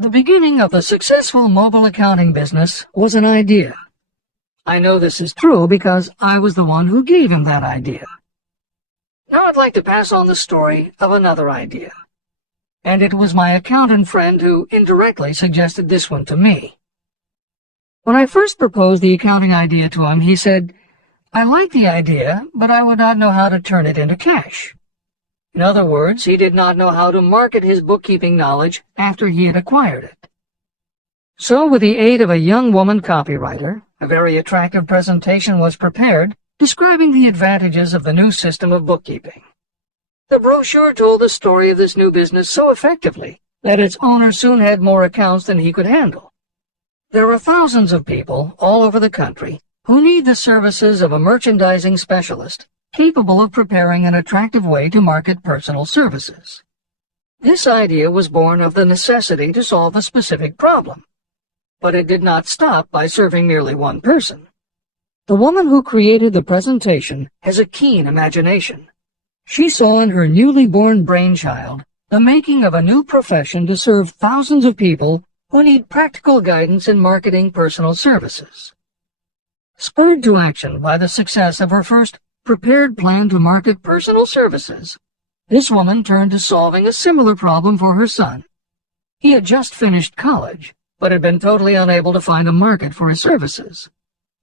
The beginning of the successful mobile accounting business was an idea. I know this is true because I was the one who gave him that idea. Now I'd like to pass on the story of another idea. And it was my accountant friend who indirectly suggested this one to me. When I first proposed the accounting idea to him, he said, "I like the idea, but I would not know how to turn it into cash." In other words, he did not know how to market his bookkeeping knowledge after he had acquired it. So with the aid of a young woman copywriter, a very attractive presentation was prepared describing the advantages of the new system of bookkeeping. The brochure told the story of this new business so effectively that its owner soon had more accounts than he could handle. There are thousands of people all over the country who need the services of a merchandising specialist capable of preparing an attractive way to market personal services. This idea was born of the necessity to solve a specific problem, but it did not stop by serving merely one person. The woman who created the presentation has a keen imagination. She saw in her newly born brainchild the making of a new profession to serve thousands of people who need practical guidance in marketing personal services. Spurred to action by the success of her first prepared plan to market personal services, this woman turned to solving a similar problem for her son. He had just finished college, but had been totally unable to find a market for his services.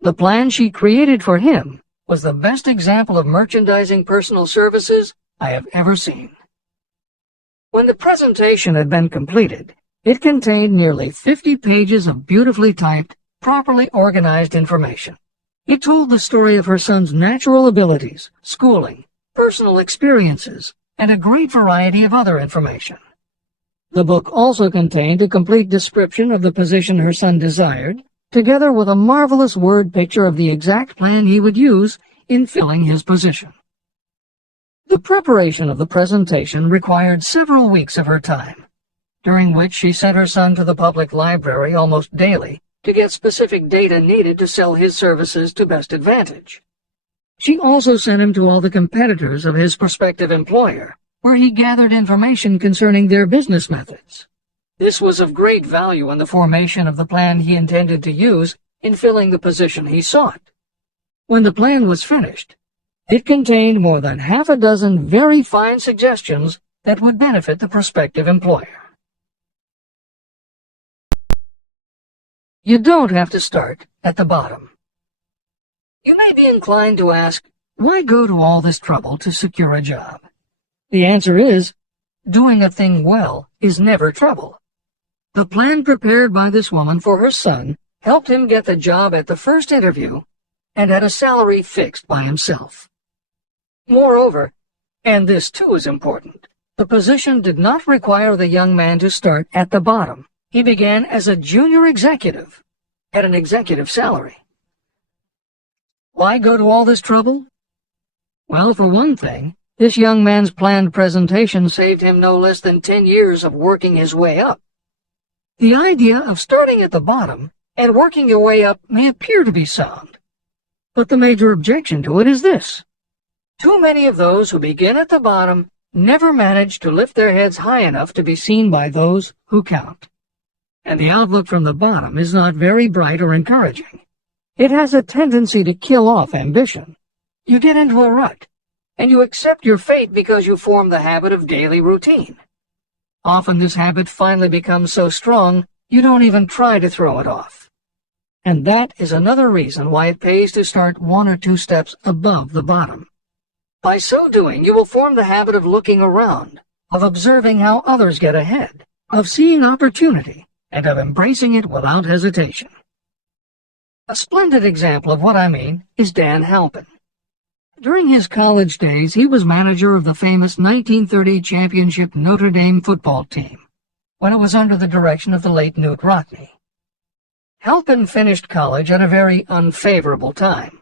The plan she created for him was the best example of merchandising personal services I have ever seen. When the presentation had been completed, it contained nearly 50 pages of beautifully typed, properly organized information. It told the story of her son's natural abilities, schooling, personal experiences, and a great variety of other information. The book also contained a complete description of the position her son desired, together with a marvelous word picture of the exact plan he would use in filling his position. The preparation of the presentation required several weeks of her time, during which she sent her son to the public library almost daily to get specific data needed to sell his services to best advantage. She also sent him to all the competitors of his prospective employer, where he gathered information concerning their business methods. This was of great value in the formation of the plan he intended to use in filling the position he sought. When the plan was finished, it contained more than half a dozen very fine suggestions that would benefit the prospective employer. You don't have to start at the bottom. You may be inclined to ask, why go to all this trouble to secure a job? The answer is, doing a thing well is never trouble. The plan prepared by this woman for her son helped him get the job at the first interview and had a salary fixed by himself. Moreover, and this too is important, the position did not require the young man to start at the bottom. He began as a junior executive at an executive salary. Why go to all this trouble? Well, for one thing, this young man's planned presentation saved him no less than 10 years of working his way up. The idea of starting at the bottom and working your way up may appear to be sound, but the major objection to it is this. Too many of those who begin at the bottom never manage to lift their heads high enough to be seen by those who count. And the outlook from the bottom is not very bright or encouraging. It has a tendency to kill off ambition. You get into a rut, and you accept your fate because you form the habit of daily routine. Often this habit finally becomes so strong, you don't even try to throw it off. And that is another reason why it pays to start 1 or 2 steps above the bottom. By so doing, you will form the habit of looking around, of observing how others get ahead, of seeing opportunity, and of embracing it without hesitation. A splendid example of what I mean is Dan Halpin. During his college days, he was manager of the famous 1930 championship Notre Dame football team, when it was under the direction of the late Newt Rockne. Halpin finished college at a very unfavorable time.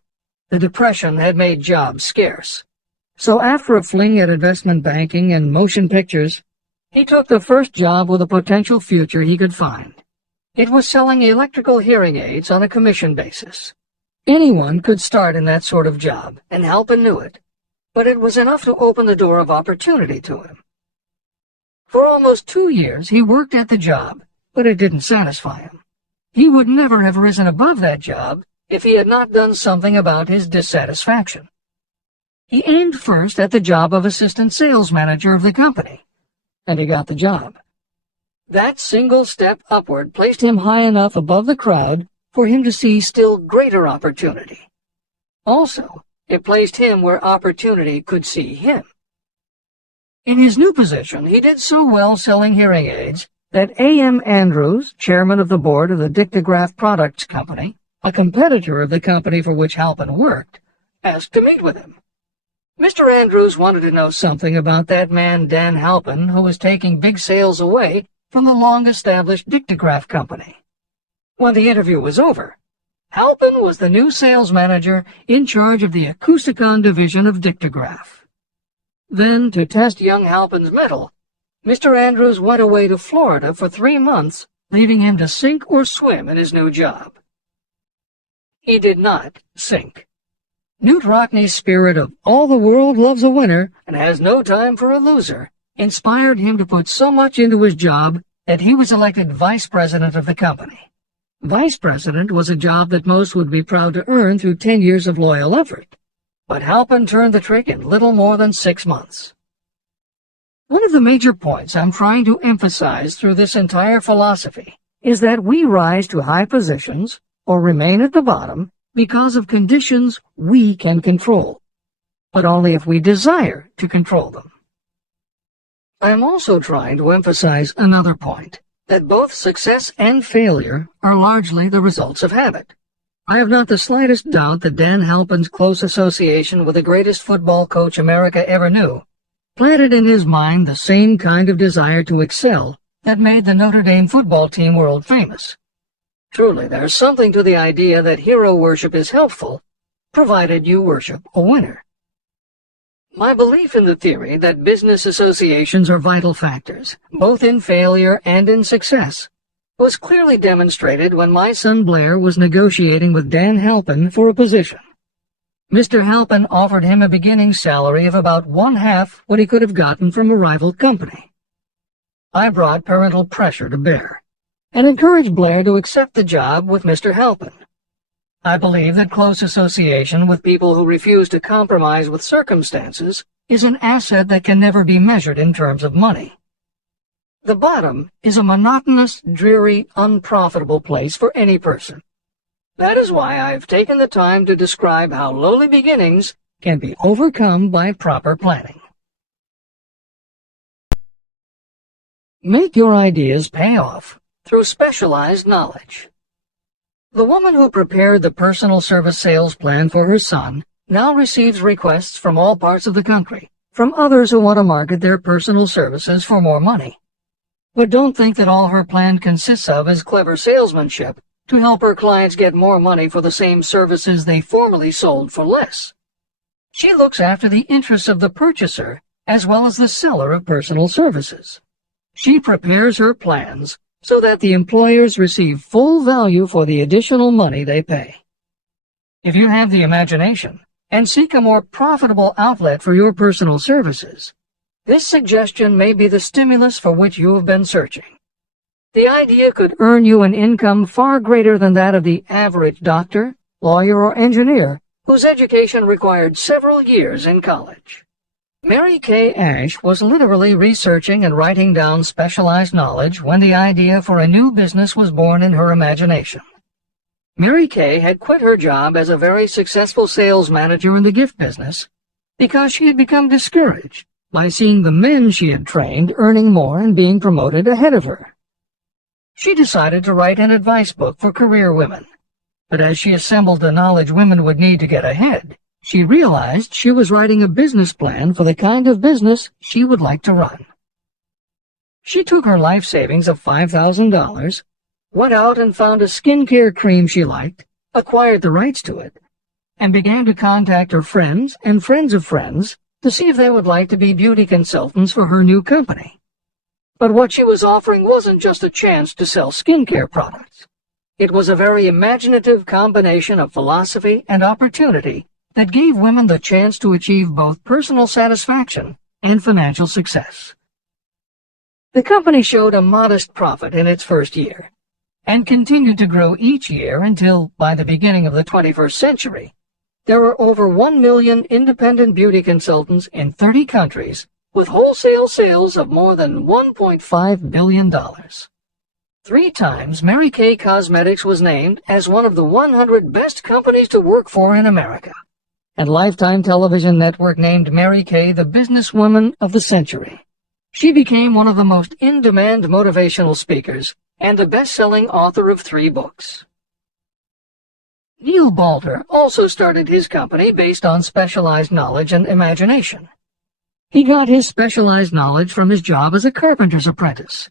The Depression had made jobs scarce. So after a fling at investment banking and motion pictures, he took the first job with a potential future he could find. It was selling electrical hearing aids on a commission basis. Anyone could start in that sort of job, and Halpin knew it, but it was enough to open the door of opportunity to him. For almost 2 years he worked at the job, but it didn't satisfy him. He would never have risen above that job if he had not done something about his dissatisfaction. He aimed first at the job of assistant sales manager of the company, and he got the job. That single step upward placed him high enough above the crowd for him to see still greater opportunity. Also, it placed him where opportunity could see him. In his new position, he did so well selling hearing aids that A.M. Andrews, chairman of the board of the Dictograph Products Company, a competitor of the company for which Halpin worked, asked to meet with him. Mr. Andrews wanted to know something about that man Dan Halpin, who was taking big sales away from the long-established Dictograph Company. When the interview was over, Halpin was the new sales manager in charge of the Acousticon division of Dictograph. Then, to test young Halpin's mettle, Mr. Andrews went away to Florida for 3 months, leaving him to sink or swim in his new job. He did not sink. Newt Rockney's spirit of all the world loves a winner and has no time for a loser inspired him to put so much into his job that he was elected vice president of the company. Vice president was a job that most would be proud to earn through 10 years of loyal effort, but Halpin turned the trick in little more than 6 months. One of the major points I'm trying to emphasize through this entire philosophy is that we rise to high positions or remain at the bottom because of conditions we can control, but only if we desire to control them. I am also trying to emphasize another point, that both success and failure are largely the results of habit. I have not the slightest doubt that Dan Halpin's close association with the greatest football coach America ever knew planted in his mind the same kind of desire to excel that made the Notre Dame football team world famous. Truly, there's something to the idea that hero worship is helpful, provided you worship a winner. My belief in the theory that business associations are vital factors, both in failure and in success, was clearly demonstrated when my son Blair was negotiating with Dan Halpin for a position. Mr. Halpin offered him a beginning salary of about 1/2 what he could have gotten from a rival company. I brought parental pressure to bear and encouraged Blair to accept the job with Mr. Halpin. I believe that close association with people who refuse to compromise with circumstances is an asset that can never be measured in terms of money. The bottom is a monotonous, dreary, unprofitable place for any person. That is why I've taken the time to describe how lowly beginnings can be overcome by proper planning. Make your ideas pay off through specialized knowledge. The woman who prepared the personal service sales plan for her son now receives requests from all parts of the country, from others who want to market their personal services for more money. But don't think that all her plan consists of is clever salesmanship to help her clients get more money for the same services they formerly sold for less. She looks after the interests of the purchaser as well as the seller of personal services. She prepares her plans so that the employers receive full value for the additional money they pay. If you have the imagination and seek a more profitable outlet for your personal services, this suggestion may be the stimulus for which you have been searching. The idea could earn you an income far greater than that of the average doctor, lawyer, or engineer whose education required several years in college. Mary Kay Ash was literally researching and writing down specialized knowledge when the idea for a new business was born in her imagination. Mary Kay had quit her job as a very successful sales manager in the gift business because she had become discouraged by seeing the men she had trained earning more and being promoted ahead of her. She decided to write an advice book for career women, but as she assembled the knowledge women would need to get ahead, she realized she was writing a business plan for the kind of business she would like to run. She took her life savings of $5,000, went out and found a skincare cream she liked, acquired the rights to it, and began to contact her friends and friends of friends to see if they would like to be beauty consultants for her new company. But what she was offering wasn't just a chance to sell skincare products. It was a very imaginative combination of philosophy and opportunity that gave women the chance to achieve both personal satisfaction and financial success. The company showed a modest profit in its first year, and continued to grow each year until, by the beginning of the 21st century, there were over 1 million independent beauty consultants in 30 countries, with wholesale sales of more than $1.5 billion. 3 times, Mary Kay Cosmetics was named as one of the 100 best companies to work for in America, and Lifetime Television Network named Mary Kay the businesswoman of the century. She became one of the most in-demand motivational speakers and the best-selling author of 3 books. Neil Balter also started his company based on specialized knowledge and imagination. He got his specialized knowledge from his job as a carpenter's apprentice.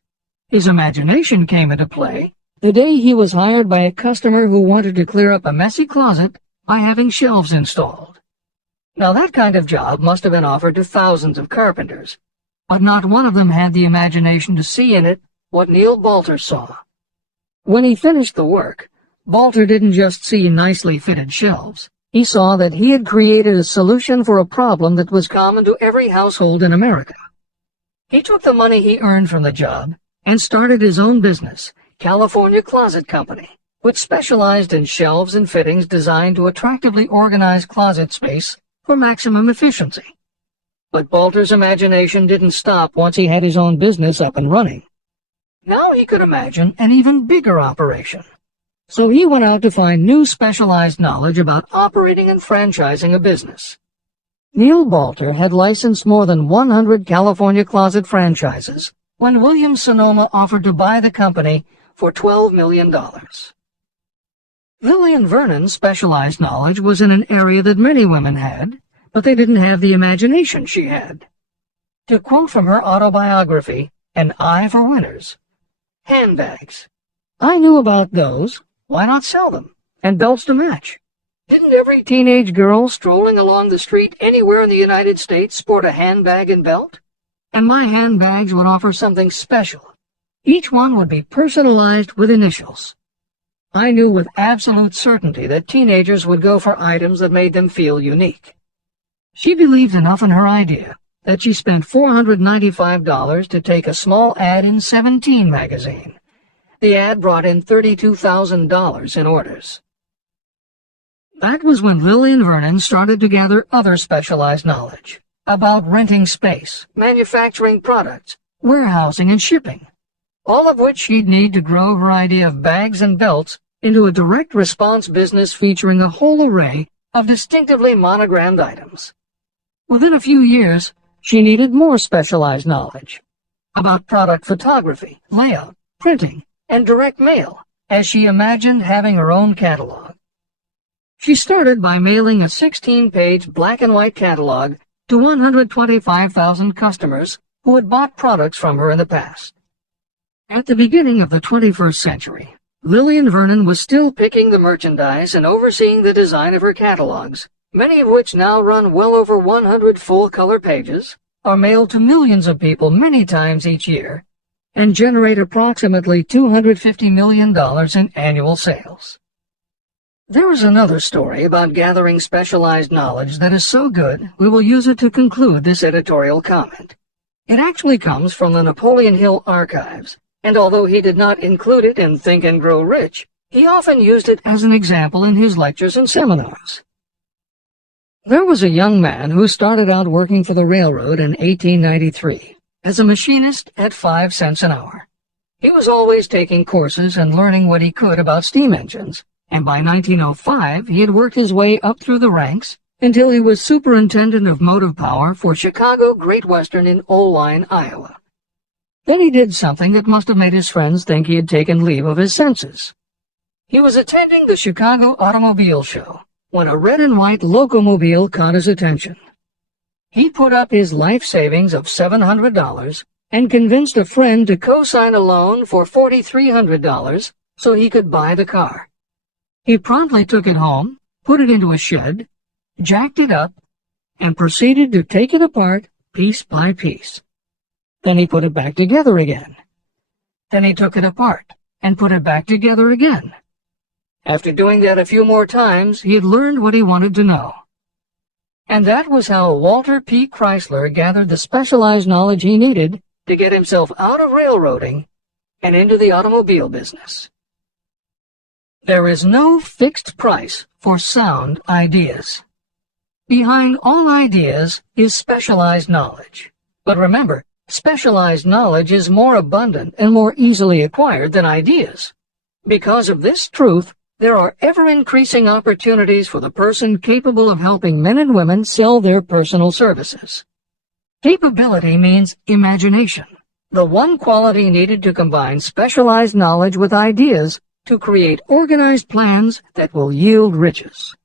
His imagination came into play the day he was hired by a customer who wanted to clear up a messy closet by having shelves installed. Now that kind of job must have been offered to thousands of carpenters, but not one of them had the imagination to see in it what Neil Balter saw. When he finished the work, Balter didn't just see nicely fitted shelves. He saw that he had created a solution for a problem that was common to every household in America. He took the money he earned from the job and started his own business, California Closet Company, which specialized in shelves and fittings designed to attractively organize closet space for maximum efficiency. But Balter's imagination didn't stop once he had his own business up and running. Now he could imagine an even bigger operation. So he went out to find new specialized knowledge about operating and franchising a business. Neil Balter had licensed more than 100 California closet franchises when Williams-Sonoma offered to buy the company for $12 million. Lillian Vernon's specialized knowledge was in an area that many women had, but they didn't have the imagination she had. To quote from her autobiography, An Eye for Winners, "Handbags. I knew about those. Why not sell them? And belts to match. Didn't every teenage girl strolling along the street anywhere in the United States sport a handbag and belt? And my handbags would offer something special. Each one would be personalized with initials. I knew with absolute certainty that teenagers would go for items that made them feel unique." She believed enough in her idea that she spent $495 to take a small ad in 17 magazine. The ad brought in $32,000 in orders. That was when Lillian Vernon started to gather other specialized knowledge about renting space, manufacturing products, warehousing, and shipping, all of which she'd need to grow her idea of bags and belts into a direct response business featuring a whole array of distinctively monogrammed items. Within a few years, she needed more specialized knowledge about product photography, layout, printing, and direct mail, as she imagined having her own catalog. She started by mailing a 16-page black-and-white catalog to 125,000 customers who had bought products from her in the past. At the beginning of the 21st century, Lillian Vernon was still picking the merchandise and overseeing the design of her catalogs, many of which now run well over 100 full-color pages, are mailed to millions of people many times each year, and generate approximately $250 million in annual sales. There is another story about gathering specialized knowledge that is so good we will use it to conclude this editorial comment. It actually comes from the Napoleon Hill archives, and although he did not include it in Think and Grow Rich, he often used it as an example in his lectures and seminars. There was a young man who started out working for the railroad in 1893 as a machinist at 5 cents an hour. He was always taking courses and learning what he could about steam engines, and by 1905 he had worked his way up through the ranks until he was superintendent of motive power for Chicago Great Western in Oline, Iowa. Then he did something that must have made his friends think he had taken leave of his senses. He was attending the Chicago Automobile Show when a red and white locomobile caught his attention. He put up his life savings of $700 and convinced a friend to co-sign a loan for $4,300 so he could buy the car. He promptly took it home, put it into a shed, jacked it up, and proceeded to take it apart piece by piece. Then he put it back together again. Then he took it apart and put it back together again. After doing that a few more times, he had learned what he wanted to know. And that was how Walter P. Chrysler gathered the specialized knowledge he needed to get himself out of railroading and into the automobile business. There is no fixed price for sound ideas. Behind all ideas is specialized knowledge. But remember, specialized knowledge is more abundant and more easily acquired than ideas. Because of this truth, there are ever-increasing opportunities for the person capable of helping men and women sell their personal services. Capability means imagination, the one quality needed to combine specialized knowledge with ideas to create organized plans that will yield riches.